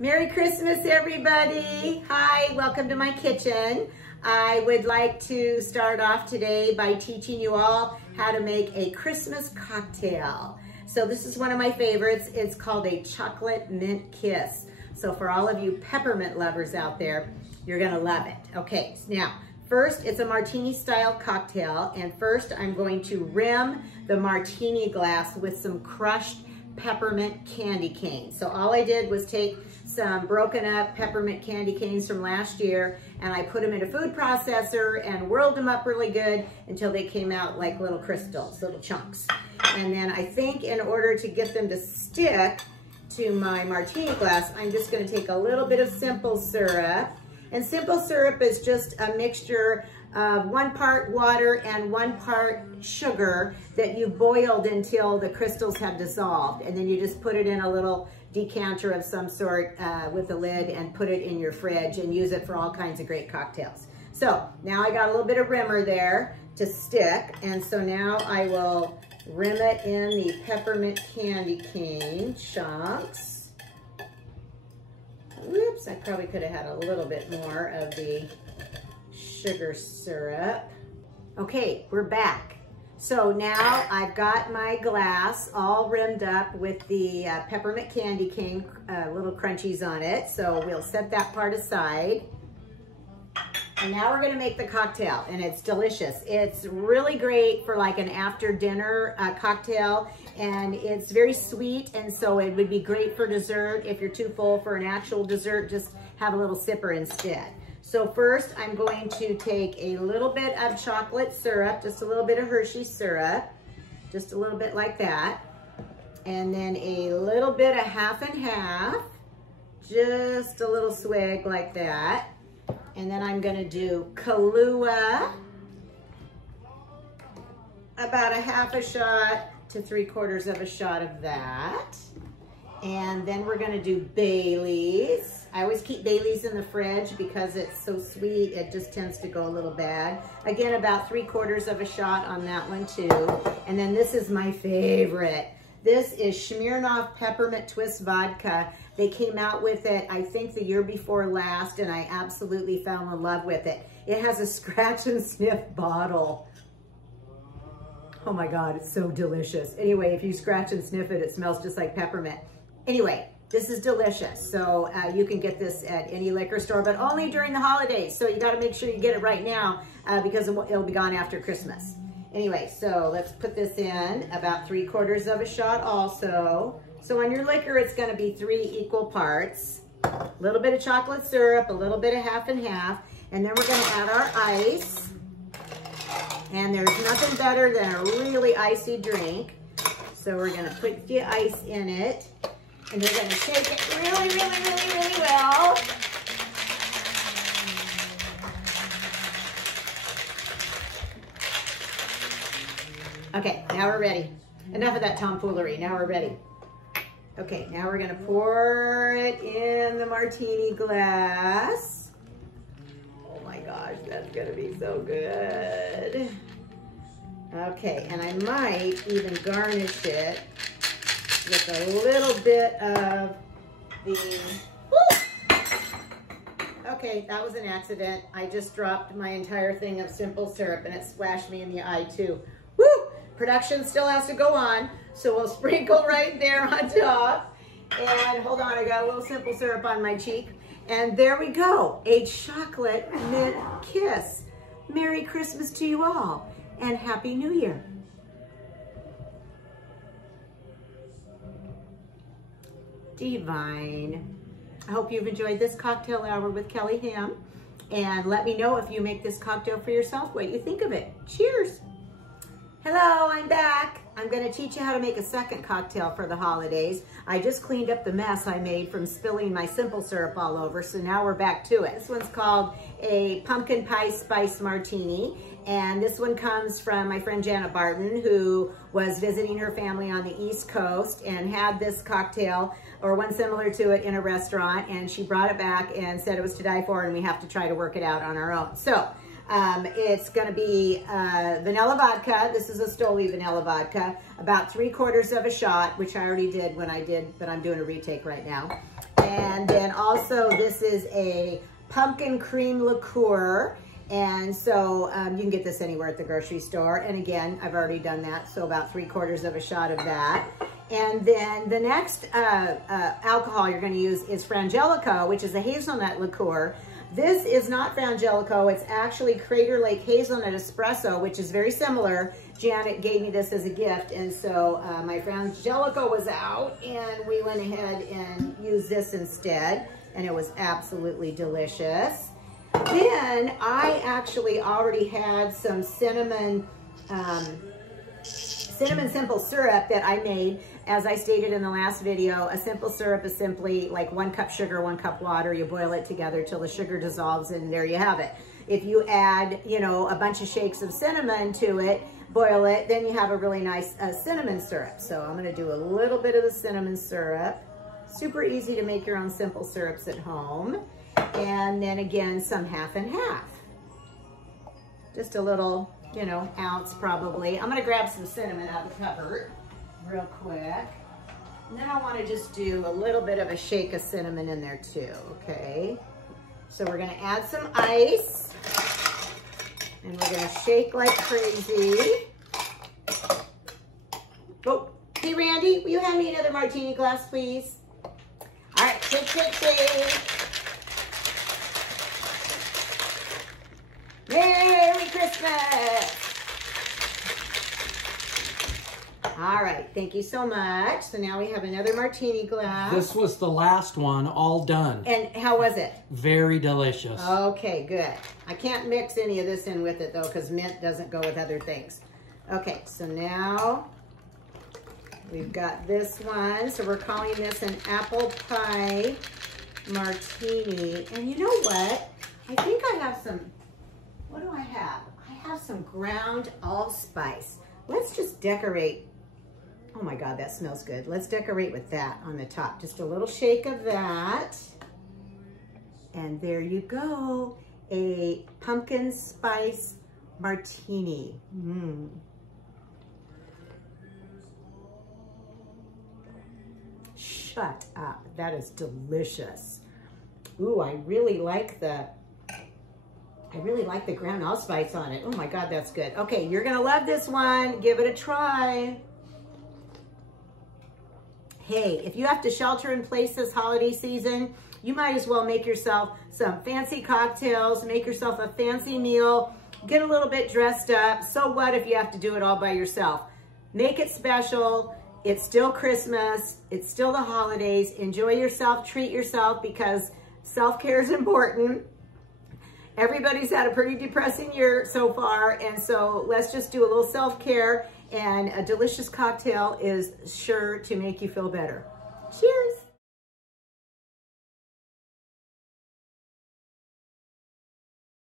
Merry Christmas, everybody. Hi, welcome to my kitchen. I would like to start off today by teaching you all how to make a Christmas cocktail. So this is one of my favorites. It's called a chocolate mint kiss. So for all of you peppermint lovers out there, you're gonna love it. Okay, now, first, it's a martini style cocktail, and first I'm going to rim the martini glass with some crushed peppermint candy cane. So all I did was take some broken up peppermint candy canes from last year, and I put them in a food processor and whirled them up really good until they came out like little crystals, little chunks. And then I think in order to get them to stick to my martini glass, I'm just gonna take a little bit of simple syrup. And simple syrup is just a mixture of 1 part water and 1 part sugar that you boiled until the crystals have dissolved. And then you just put it in a little decanter of some sort with a lid and put it in your fridge and use it for all kinds of great cocktails. So now I got a little bit of rimmer there to stick. And so now I will rim it in the peppermint candy cane chunks. Whoops, I probably could have had a little bit more of the sugar syrup. Okay, we're back. So now I've got my glass all rimmed up with the peppermint candy cane, little crunchies on it. So we'll set that part aside. And now we're gonna make the cocktail, and it's delicious. It's really great for like an after dinner cocktail, and it's very sweet, and so it would be great for dessert. If you're too full for an actual dessert, just have a little sipper instead. So first, I'm going to take a little bit of chocolate syrup, just a little bit of Hershey syrup, just a little bit like that. And then a little bit of half and half, just a little swig like that. And then I'm gonna do Kahlua, about a half a shot to 3/4 of a shot of that. And then we're gonna do Baileys. I always keep Baileys in the fridge because it's so sweet, it just tends to go a little bad. Again, about 3/4 of a shot on that one too. And then this is my favorite. This is Smirnoff Peppermint Twist Vodka. They came out with it, I think the year before last, and I absolutely fell in love with it. It has a scratch and sniff bottle. Oh my God, it's so delicious. Anyway, if you scratch and sniff it, it smells just like peppermint. Anyway, this is delicious. So you can get this at any liquor store, but only during the holidays. So you gotta make sure you get it right now because it'll be gone after Christmas. Anyway, so let's put this in, about 3/4 of a shot also. So on your liquor, it's gonna be 3 equal parts. A little bit of chocolate syrup, a little bit of half and half, and then we're gonna add our ice. And there's nothing better than a really icy drink. So we're gonna put the ice in it, and we're gonna shake it really, really, really, really well. Okay, now we're ready. Enough of that tomfoolery, now we're ready. Okay, now we're gonna pour it in the martini glass. Oh my gosh, that's gonna be so good. Okay, and I might even garnish it with a little bit of the, okay, that was an accident. I just dropped my entire thing of simple syrup and it splashed me in the eye too. Woo! Production still has to go on, so we'll sprinkle right there on top. And hold on, I got a little simple syrup on my cheek. And there we go, a chocolate mint kiss. Merry Christmas to you all, and Happy New Year. Divine. I hope you've enjoyed this cocktail hour with Kelly Ham. And let me know if you make this cocktail for yourself, what you think of it. Cheers. Hello, I'm back. I'm gonna teach you how to make a second cocktail for the holidays. I just cleaned up the mess I made from spilling my simple syrup all over, so now we're back to it. This one's called a pumpkin pie spice martini, and this one comes from my friend Janet Barton, who was visiting her family on the East Coast and had this cocktail, or one similar to it, in a restaurant, and she brought it back and said it was to die for, and we have to try to work it out on our own. So it's gonna be vanilla vodka. This is a Stoli vanilla vodka, about 3/4 of a shot, which I already did when I did, but I'm doing a retake right now. And then also this is a pumpkin cream liqueur. And so you can get this anywhere at the grocery store. And again, I've already done that. So about 3/4 of a shot of that. And then the next alcohol you're going to use is Frangelico, which is a hazelnut liqueur. This is not Frangelico. It's actually Crater Lake Hazelnut Espresso, which is very similar. Janet gave me this as a gift. And so my Frangelico was out and we went ahead and used this instead. And it was absolutely delicious. Then I actually already had some cinnamon simple syrup that I made. As I stated in the last video, a simple syrup is simply like 1 cup sugar, 1 cup water. You boil it together till the sugar dissolves and there you have it. If you add, you know, a bunch of shakes of cinnamon to it, boil it, then you have a really nice cinnamon syrup. So I'm gonna do a little bit of the cinnamon syrup. Super easy to make your own simple syrups at home. And then again, some half and half. Just a little, you know, ounce probably. I'm gonna grab some cinnamon out of the cupboard real quick. And then I wanna just do a little bit of a shake of cinnamon in there too, okay? So we're gonna add some ice and we're gonna shake like crazy. Oh, hey Randy, will you hand me another martini glass, please? All right, shake, shake, shake. Merry Christmas! All right, thank you so much. So now we have another martini glass. This was the last one, all done. And how was it? Very delicious. Okay, good. I can't mix any of this in with it though, because mint doesn't go with other things. Okay, so now we've got this one. So we're calling this an apple pie martini. And you know what? I think I have some, what do I have? I have some ground allspice. Let's just decorate. Oh my God, that smells good. Let's decorate with that on the top. Just a little shake of that. And there you go. A pumpkin spice martini. Shut up. That is delicious. Ooh, I really like the ground allspice on it. Oh my God, that's good. Okay, you're gonna love this one. Give it a try. Hey, if you have to shelter in place this holiday season, you might as well make yourself some fancy cocktails, make yourself a fancy meal, get a little bit dressed up. So what if you have to do it all by yourself? Make it special. It's still Christmas. It's still the holidays. Enjoy yourself, treat yourself, because self-care is important. Everybody's had a pretty depressing year so far, and so let's just do a little self-care, and a delicious cocktail is sure to make you feel better. Cheers.